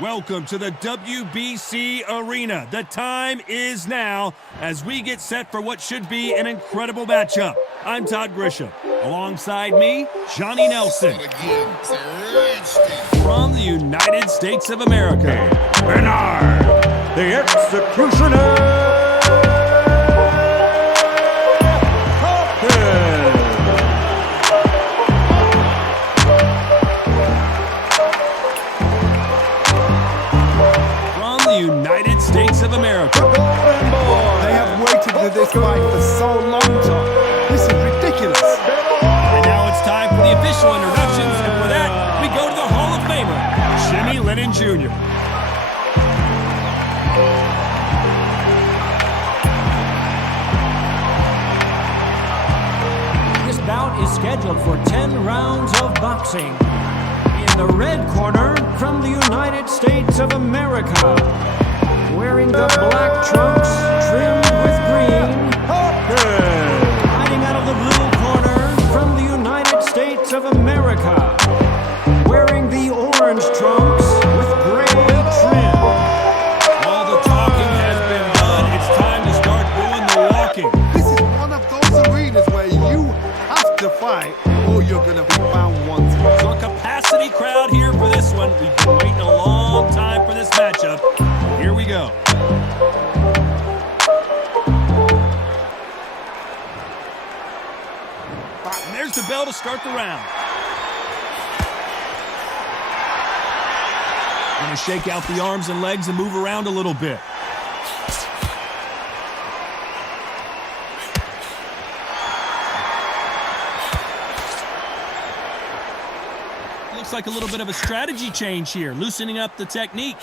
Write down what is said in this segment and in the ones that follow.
Welcome to the WBC Arena. The time is now as we get set for what should be an incredible matchup. I'm Todd Grisham. Alongside me, Johnny Nelson. From the United States of America, Bernard, the Executioner. United States of America. They have waited for this fight for so long, Tom. This is ridiculous. And now it's time for the official introductions, and for that, we go to the Hall of Famer, Jimmy Lennon Jr. This bout is scheduled for 10 rounds of boxing. In the red corner, from the United States of America, wearing the black trunks trimmed with green, fighting out of the blue corner, from the United States of America, wearing the orange trunks with gray trim. All the talking has been done. It's time to start doing the walking. This is one of those arenas where you have to fight or you're going to be found wanting. So a capacity crowd here for this one. We've been waiting a long time for this matchup. Here we go. And there's the bell to start the round. Gonna shake out the arms and legs and move around a little bit. Looks like a little bit of a strategy change here, loosening up the technique.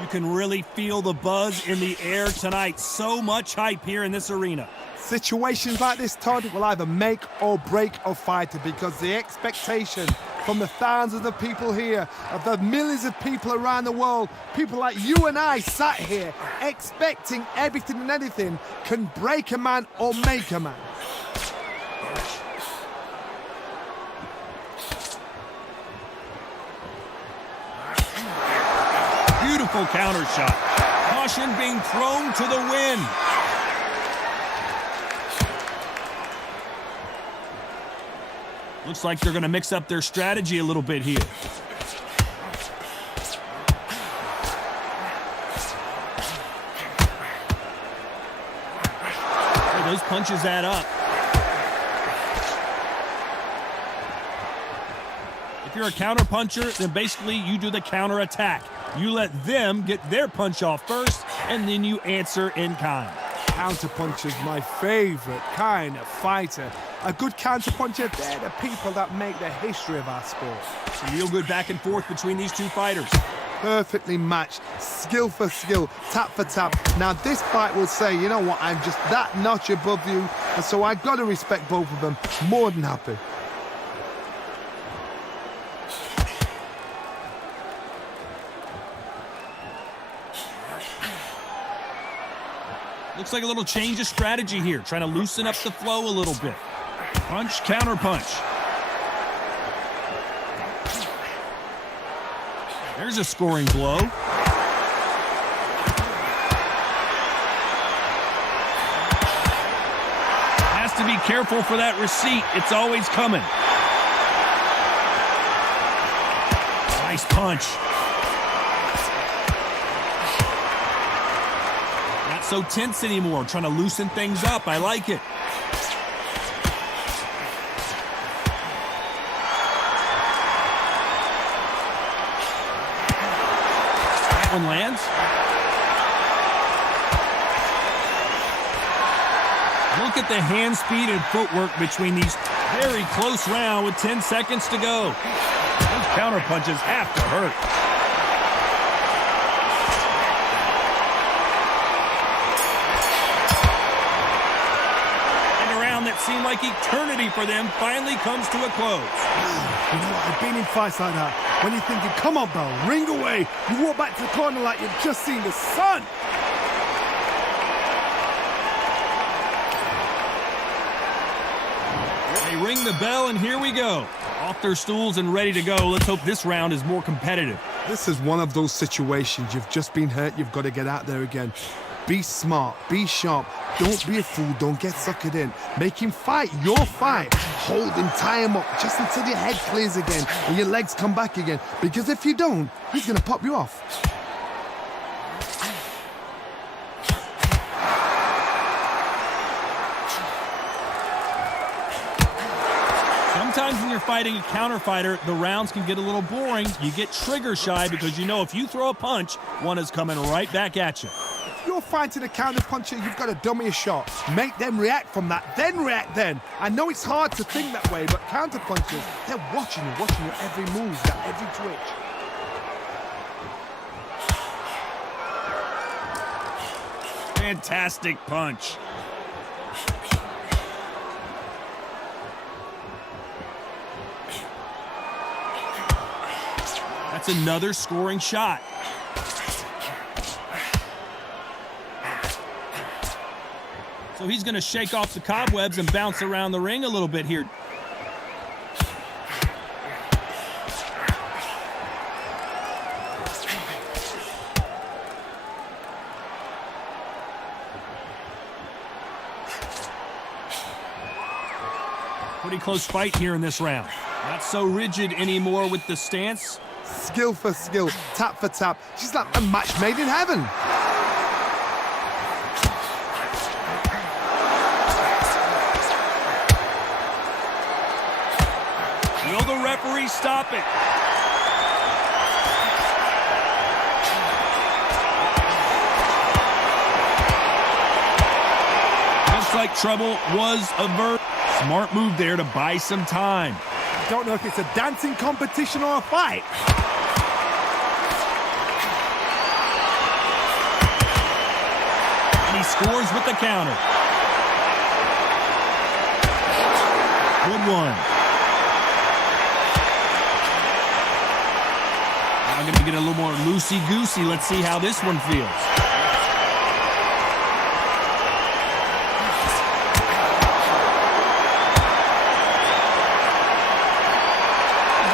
You can really feel the buzz in the air tonight. So much hype here in this arena. Situations like this, Todd, will either make or break a fighter because the expectation from the thousands of people here, of the millions of people around the world, people like you and I sat here expecting everything and anything, can break a man or make a man. Beautiful counter shot. Caution being thrown to the wind. Looks like they're going to mix up their strategy a little bit here. Hey, those punches add up. If you're a counter puncher, then basically you do the counter attack. You let them get their punch off first, and then you answer in kind. Counterpuncher is my favorite kind of fighter. A good counterpuncher, they're the people that make the history of our sport. Some real good back and forth between these two fighters. Perfectly matched, skill for skill, tap for tap. Now this fight will say, you know what, I'm just that notch above you, and so I've got to respect both of them. More than happy. Looks like a little change of strategy here, trying to loosen up the flow a little bit. Punch, counter punch. There's a scoring blow. Has to be careful for that receipt. It's always coming. Nice punch. So tense anymore, trying to loosen things up. I like it. That one lands. Look at the hand speed and footwork between these very close round with 10 seconds to go. Those counter punches have to hurt. That seemed like eternity for them finally comes to a close. You know what, I've been in fights like that when you're thinking, come on, bell, ring away. You walk back to the corner like you've just seen the sun. They ring the bell, and here we go. Off their stools and ready to go. Let's hope this round is more competitive. This is one of those situations. You've just been hurt. You've got to get out there again. Be smart. Be sharp. Don't be a fool. Don't get suckered in. Make him fight your fight. Hold him, tie him up just until your head clears again and your legs come back again. Because if you don't, he's going to pop you off. Sometimes when you're fighting a counter fighter, the rounds can get a little boring. You get trigger shy because you know if you throw a punch, one is coming right back at you. If you're fighting a counter puncher, you've got to dummy a shot. Make them react from that, then react then. I know it's hard to think that way, but counter punchers, they're watching your every move, that every twitch. Fantastic punch. That's another scoring shot. So he's going to shake off the cobwebs and bounce around the ring a little bit here. Pretty close fight here in this round. Not so rigid anymore with the stance. Skill for skill, tap for tap. She's like a match made in heaven. Will the referee stop it? Looks like trouble was averted. Smart move there to buy some time. Don't know if it's a dancing competition or a fight. And he scores with the counter. Good one. Now I'm going to get a little more loosey-goosey. Let's see how this one feels.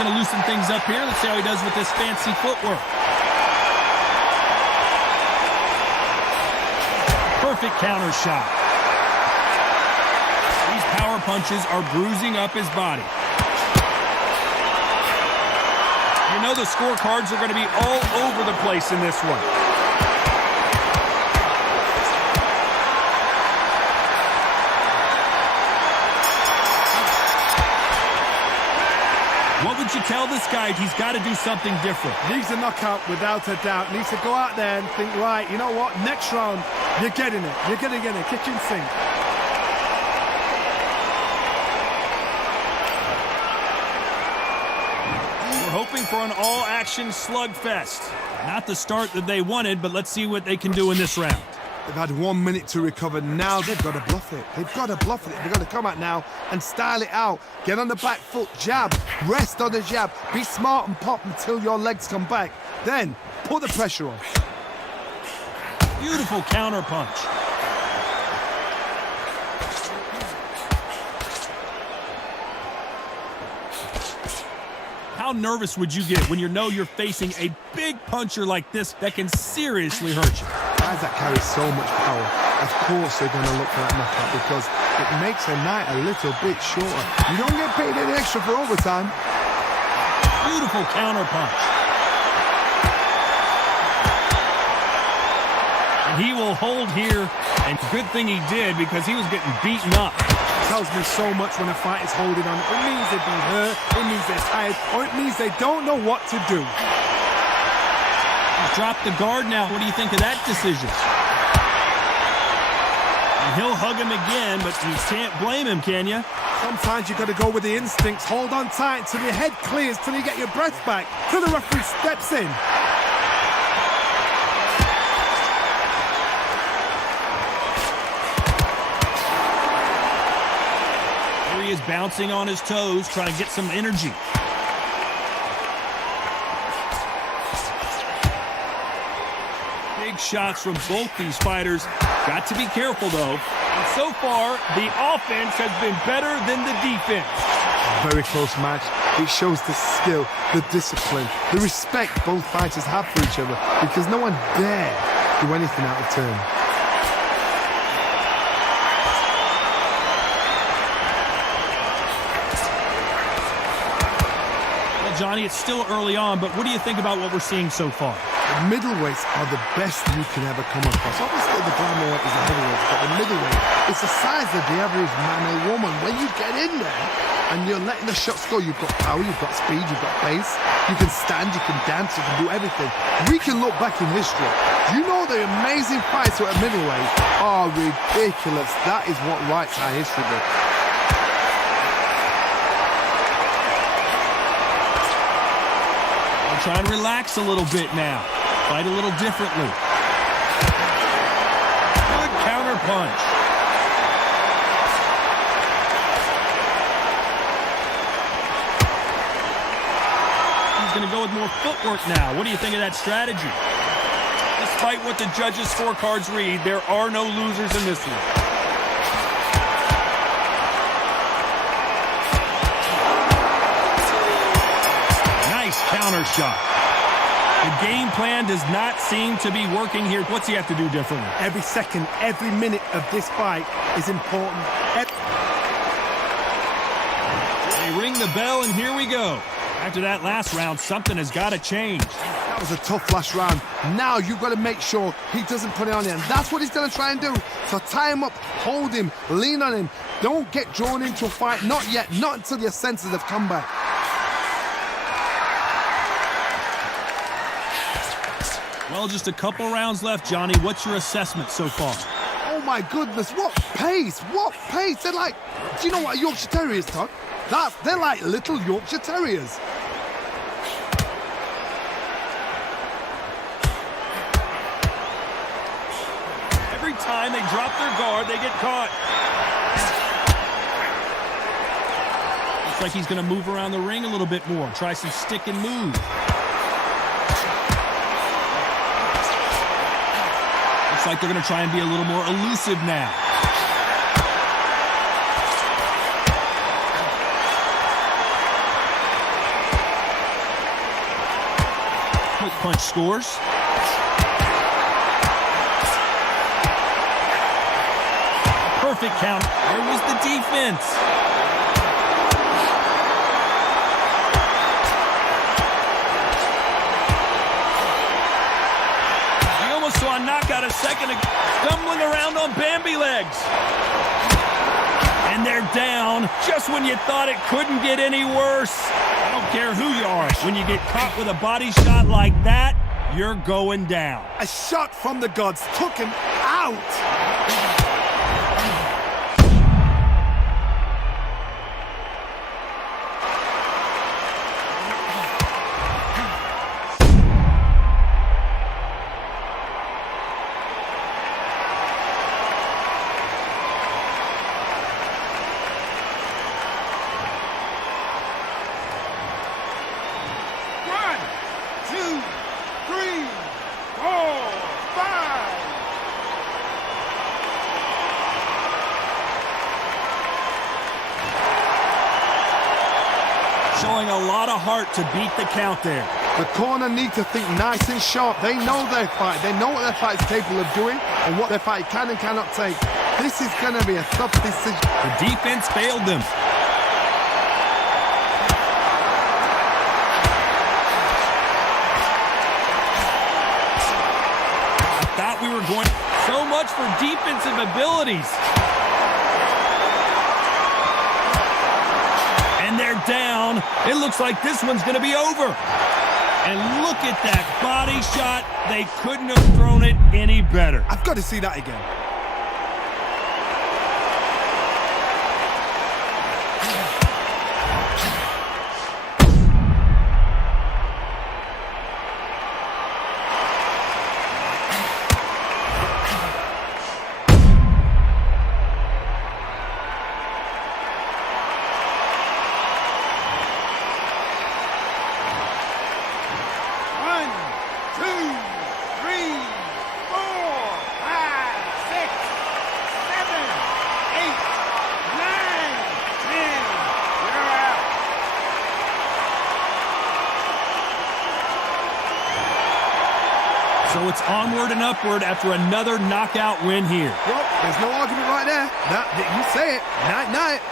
Going to loosen things up here. Let's see how he does with this fancy footwork. Perfect counter shot. These power punches are bruising up his body. You know the scorecards are going to be all over the place in this one. What would you tell this guy? He's got to do something different. Needs a knockout without a doubt. Needs to go out there and think, right, you know what? Next round, you're getting it. You're going to get it. Kitchen sink. We're hoping for an all-action slugfest. Not the start that they wanted, but let's see what they can do in this round. They've had 1 minute to recover. Now they've got to bluff it. They've got to bluff it. They've got to come out now and style it out. Get on the back foot, jab, rest on the jab. Be smart and pop until your legs come back. Then put the pressure on. Beautiful counter punch. How nervous would you get when you know you're facing a big puncher like this that can seriously hurt you? Guys that carry so much power, of course they're going to look for that knockout because it makes a night a little bit shorter. You don't get paid any extra for overtime. Beautiful counter punch. And he will hold here, and good thing he did because he was getting beaten up. Tells me so much when a fight is holding on. It means they've been hurt, it means they're tired, or it means they don't know what to do. He's dropped the guard now. What do you think of that decision? And he'll hug him again, but you can't blame him, can you? Sometimes you got to go with the instincts. Hold on tight till your head clears, till you get your breath back, till the referee steps in. Here he is bouncing on his toes, trying to get some energy. Big shots from both these fighters. Got to be careful, though. And so far, the offense has been better than the defense. Very close match. It shows the skill, the discipline, the respect both fighters have for each other, because no one dare do anything out of turn. Well, Johnny, it's still early on, but what do you think about what we're seeing so far? The middleweights are the best you can ever come across. Obviously, the glamour weight is a heavyweight, but the middleweight, it's the size of the average man or woman. When you get in there and you're letting the shots go, you've got power, you've got speed, you've got pace, you can stand, you can dance, you can do everything. We can look back in history. You know the amazing fights at middleweight are ridiculous. That is what writes our history book. Try and relax a little bit now. Fight a little differently. Good counter punch. He's going to go with more footwork now. What do you think of that strategy? Despite what the judges' scorecards read, there are no losers in this one. Counter shot. The game plan does not seem to be working here. What's he have to do differently? Every second, every minute of this fight is important. They ring the bell, and here we go. After that last round, something has got to change. That was a tough last round. Now you've got to make sure he doesn't put it on you, and that's what he's going to try and do. So tie him up, hold him, lean on him. Don't get drawn into a fight. Not yet. Not until your senses have come back. Well, just a couple rounds left, Johnny. What's your assessment so far? Oh, my goodness. What pace. What pace. They're like, do you know what a Yorkshire Terrier is, Todd? They're like little Yorkshire Terriers. Every time they drop their guard, they get caught. Looks like he's going to move around the ring a little bit more. Try some stick and move. Looks like they're going to try and be a little more elusive now. Quick punch scores. Perfect count. Where was the defense? Saw a knockout a second ago, stumbling around on Bambi legs. And they're down just when you thought it couldn't get any worse. I don't care who you are. When you get caught with a body shot like that, you're going down. A shot from the gods took him out. Showing a lot of heart to beat the count there. The corner need to think nice and sharp. They know their fight. They know what their fight is capable of doing and what their fight can and cannot take. This is going to be a tough decision. The defense failed them. I thought we were going so much for defensive abilities. And they're down. It looks like this one's going to be over. And look at that body shot. They couldn't have thrown it any better. I've got to see that again. So it's onward and upward after another knockout win here. Well, there's no argument right there. You say it. Night-night.